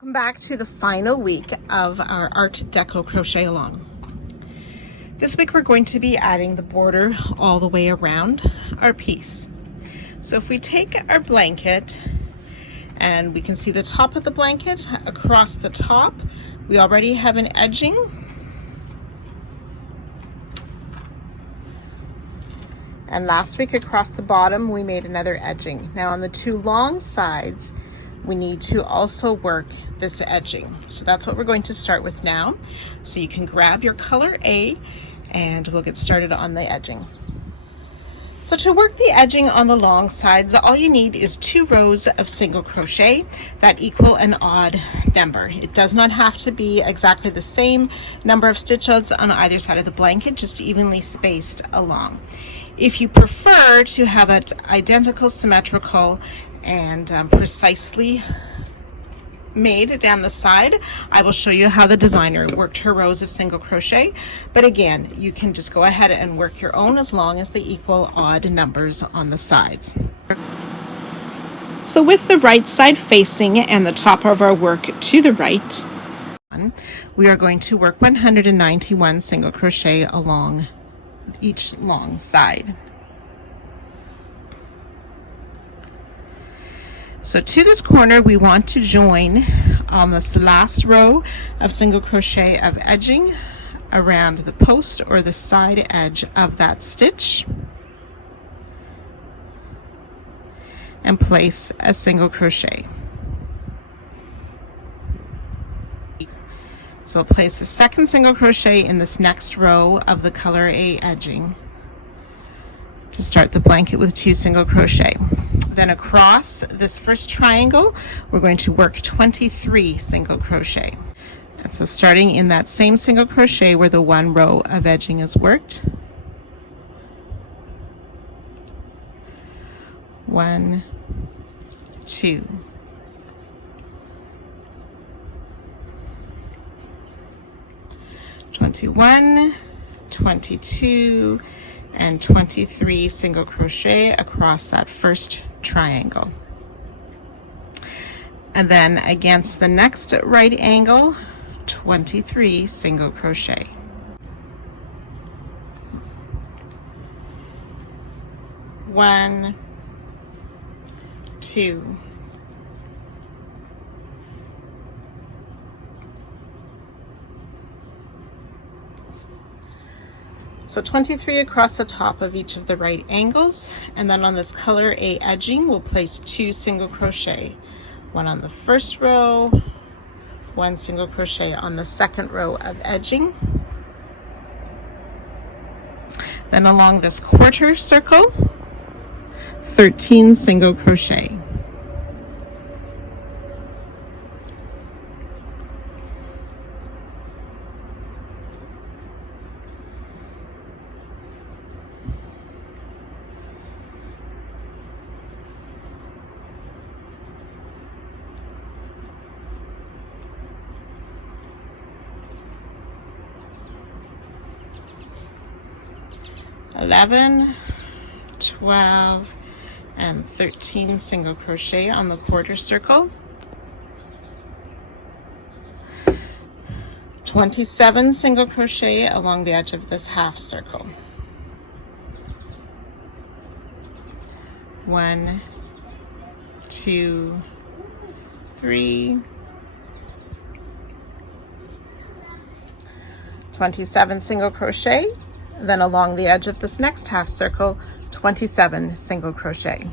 Welcome back to the final week of our Art Deco Crochet Along. This week we're going to be adding the border all the way around our piece. So if we take our blanket and we can see the top of the blanket, across the top we already have an edging. And last week across the bottom we made another edging. Now on the two long sides we need to also work this edging. So that's what we're going to start with now. So you can grab your color A and we'll get started on the edging. So to work the edging on the long sides, all you need is 2 rows of single crochet that equal an odd number. It does not have to be exactly the same number of stitch outs on either side of the blanket, just evenly spaced along. If you prefer to have it identical, symmetrical, and precisely made down the side, I will show you how the designer worked her rows of single crochet. But again, you can just go ahead and work your own as long as they equal odd numbers on the sides. So with the right side facing and the top of our work to the right, we are going to work 191 single crochet along each long side. So to this corner we want to join on this last row of single crochet of edging around the post or the side edge of that stitch and place a single crochet. So we'll place a second single crochet in this next row of the color A edging to start the blanket with 2 single crochet. Then across this first triangle we're going to work 23 single crochet. And so starting in that same single crochet where the 1 row of edging is worked, 1, 2, 21, 22, and 23 single crochet across that first triangle. And then against the next right angle, 23 single crochet. 1, 2, 23 across the top of each of the right angles, and then on this color A edging we'll place 2 single crochet, 1 on the first row, 1 single crochet on the second row of edging. Then along this quarter circle, 13 single crochet. (11, 12, and 13 single crochet on the quarter circle. 27 single crochet along the edge of this half circle. 1, 2, 3, 27 single crochet. Then along the edge of this next half circle, 27 single crochet.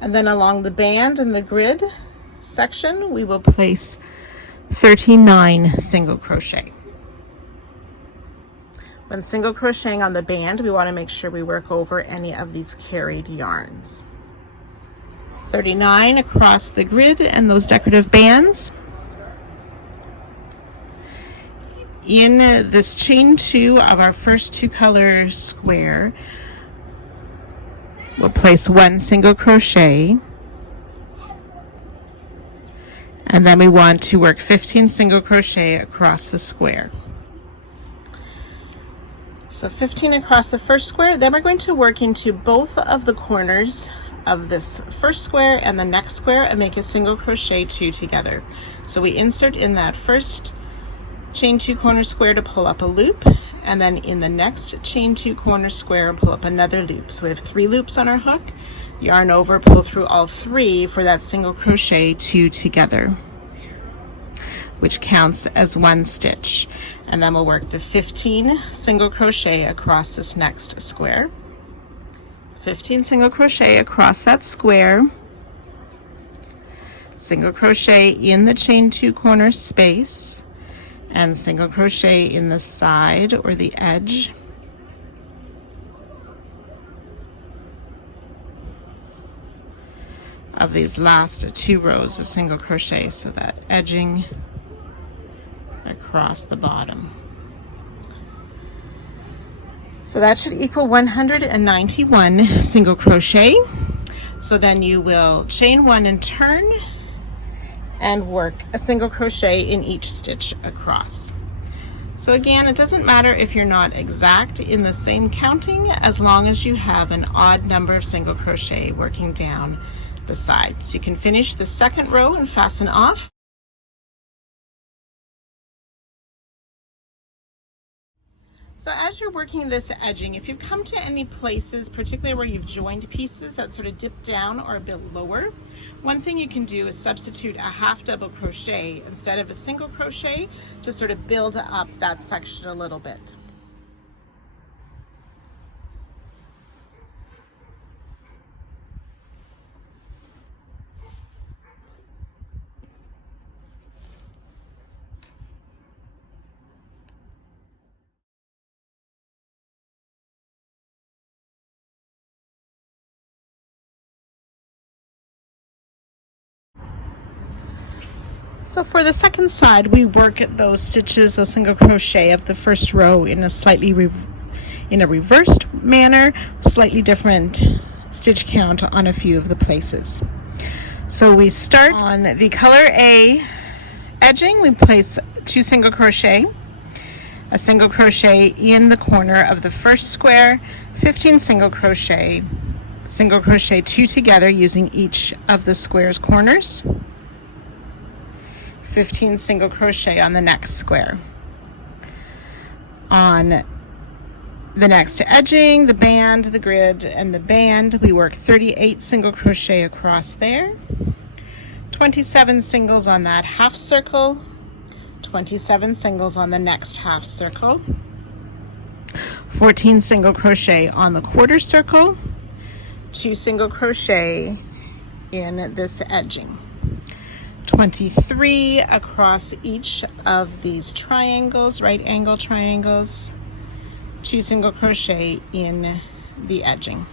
And then along the band and the grid section, we will place 39 single crochet. When single crocheting on the band, we want to make sure we work over any of these carried yarns. 39 across the grid and those decorative bands. In this chain 2 of our first 2 color square, we'll place 1 single crochet, and then we want to work 15 single crochet across the square. So 15 across the first square, then we're going to work into both of the corners of this first square and the next square and make a single crochet 2 together. So we insert in that first chain 2 corner square to pull up a loop, and then in the next chain 2 corner square pull up another loop. So we have 3 loops on our hook, yarn over, pull through all 3 for that single crochet 2 together, which counts as 1 stitch. And then we'll work the 15 single crochet across this next square. 15 single crochet across that square, single crochet in the chain 2 corner space, and single crochet in the side or the edge. Of these last 2 rows of single crochet, so that edging across the bottom. So that should equal 191 single crochet. So then you will chain 1 and turn and work a single crochet in each stitch across. So again, it doesn't matter if you're not exact in the same counting, as long as you have an odd number of single crochet working down the side. So you can finish the second row and fasten off. So as you're working this edging, if you've come to any places, particularly where you've joined pieces that sort of dip down or a bit lower, one thing you can do is substitute a half double crochet instead of a single crochet to sort of build up that section a little bit. So for the second side, we work those stitches, those single crochet of the first row in a slightly in a reversed manner, slightly different stitch count on a few of the places. So we start on the color A edging. We place 2 single crochet, a single crochet in the corner of the first square, 15 single crochet 2 together using each of the square's corners, 15 single crochet on the next square. On the next edging, the band, the grid, and the band, we work 38 single crochet across there, 27 singles on that half circle, 27 singles on the next half circle, 14 single crochet on the quarter circle, 2 single crochet in this edging, 23 across each of these triangles, right angle triangles, 2 single crochet in the edging,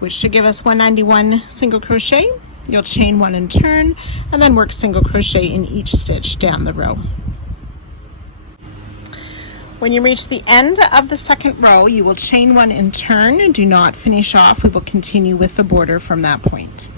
which should give us 191 single crochet. You'll chain 1 and turn, and then work single crochet in each stitch down the row. When you reach the end of the second row, you will chain 1 and turn. Do not finish off. We will continue with the border from that point.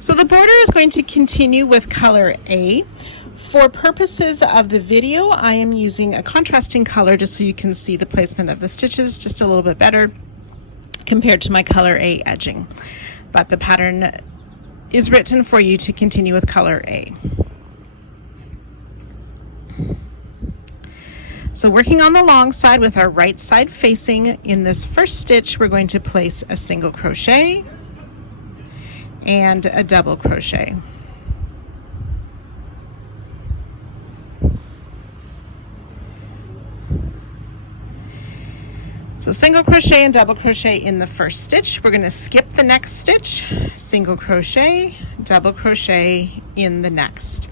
So the border is going to continue with color A. For purposes of the video, I am using a contrasting color just so you can see the placement of the stitches just a little bit better compared to my color A edging. But the pattern is written for you to continue with color A. So working on the long side with our right side facing, in this first stitch we're going to place a single crochet and a double crochet. So single crochet and double crochet in the first stitch. We're going to skip the next stitch, single crochet, double crochet in the next.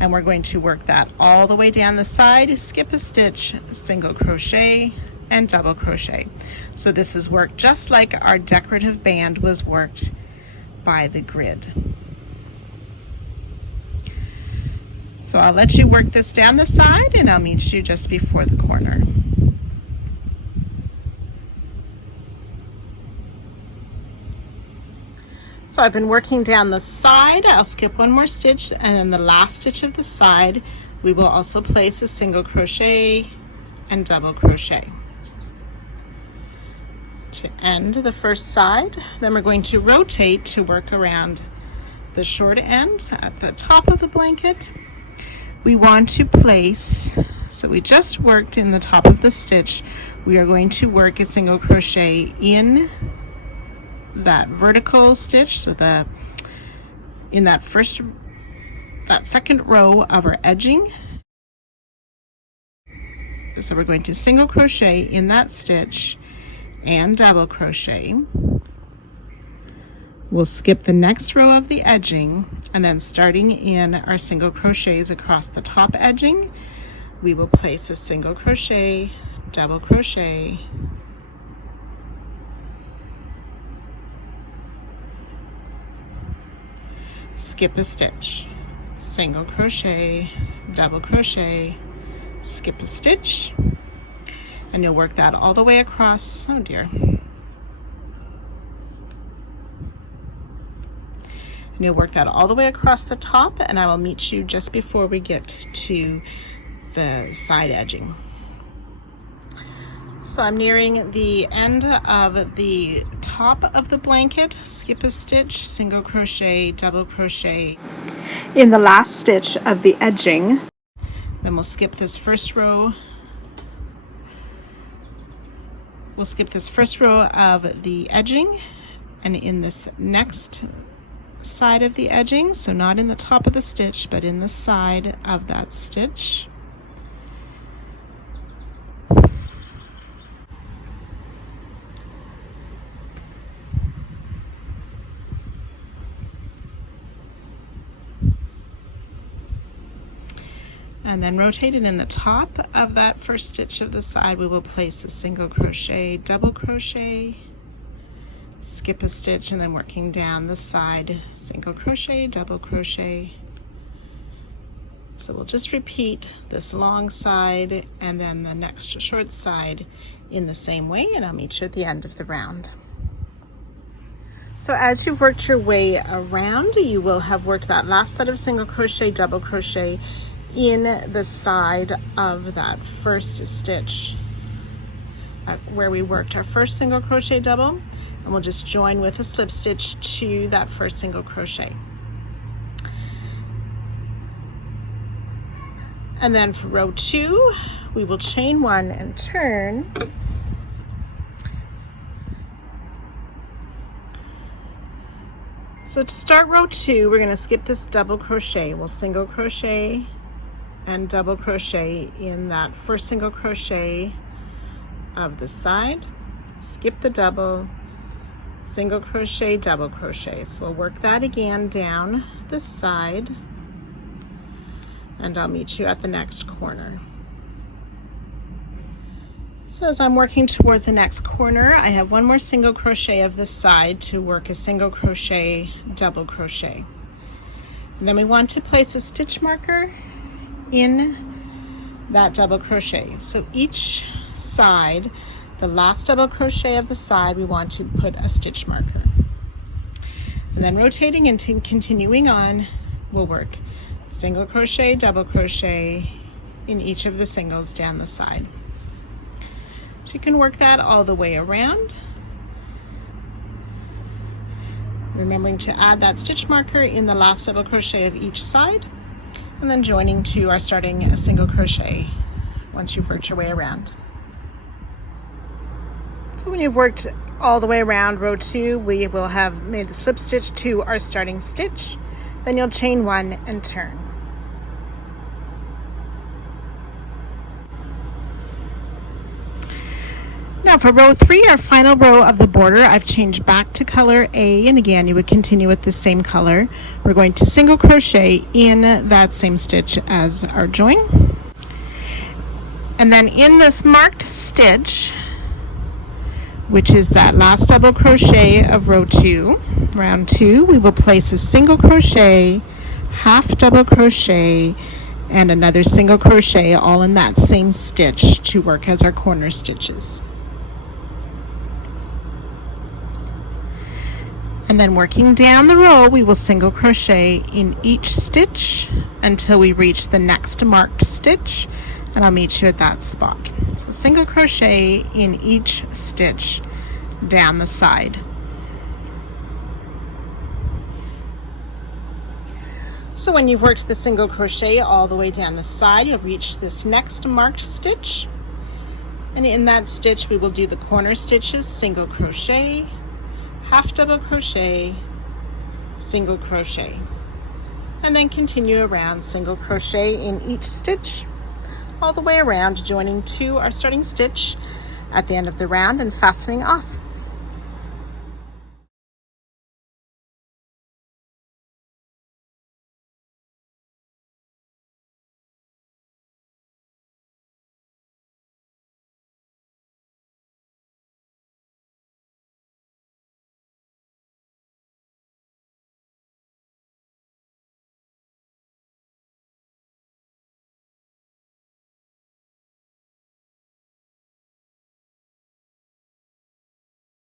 And we're going to work that all the way down the side, skip a stitch, single crochet, and double crochet. So this is worked just like our decorative band was worked by the grid. So I'll let you work this down the side and I'll meet you just before the corner. So I've been working down the side. I'll skip one more stitch, and then the last stitch of the side we will also place a single crochet and double crochet to end the first side. Then we're going to rotate to work around the short end at the top of the blanket. We want to place, so we just worked in the top of the stitch, we are going to work a single crochet in that vertical stitch, so in that second row of our edging. So we're going to single crochet in that stitch and double crochet. We'll skip the next row of the edging, and then starting in our single crochets across the top edging, we will place a single crochet, double crochet, skip a stitch, single crochet, double crochet, skip a stitch, and you'll work that all the way across. Oh dear. And you'll work that all the way across the top, and I will meet you just before we get to the side edging. So I'm nearing the end of the top of the blanket. Skip a stitch, single crochet, double crochet in the last stitch of the edging. Then we'll skip this first row. We'll skip this first row of the edging, and in this next side of the edging, so not in the top of the stitch but in the side of that stitch, and then rotated in the top of that first stitch of the side, we will place a single crochet, double crochet, skip a stitch, and then working down the side, single crochet, double crochet. So we'll just repeat this long side and then the next short side in the same way, and I'll meet you at the end of the round. So as you've worked your way around, you will have worked that last set of single crochet, double crochet in the side of that first stitch where we worked our first single crochet double, and we'll just join with a slip stitch to that first single crochet. And then for row 2, we will chain 1 and turn. So to start row 2, we're going to skip this double crochet. We'll single crochet and double crochet in that first single crochet of the side, skip the double, single crochet, double crochet. So we'll work that again down the side, and I'll meet you at the next corner. So as I'm working towards the next corner, I have one more single crochet of this side to work a single crochet, double crochet. And then we want to place a stitch marker in that double crochet. So each side, the last double crochet of the side, we want to put a stitch marker. And then rotating and continuing on, we'll work single crochet, double crochet in each of the singles down the side. So you can work that all the way around, remembering to add that stitch marker in the last double crochet of each side, and then joining to our starting a single crochet once you've worked your way around. So when you've worked all the way around row 2, we will have made the slip stitch to our starting stitch. Then you'll chain 1 and turn. Now for row 3, our final row of the border, I've changed back to color A, and again you would continue with the same color. We're going to single crochet in that same stitch as our join. And then in this marked stitch, which is that last double crochet of row 2, round 2, we will place a single crochet, half double crochet, and another single crochet all in that same stitch to work as our corner stitches. And then working down the row, we will single crochet in each stitch until we reach the next marked stitch, and I'll meet you at that spot. So single crochet in each stitch down the side. So when you've worked the single crochet all the way down the side, you'll reach this next marked stitch, and in that stitch we will do the corner stitches, single crochet, half double crochet, single crochet, and then continue around, single crochet in each stitch all the way around, joining to our starting stitch at the end of the round and fastening off.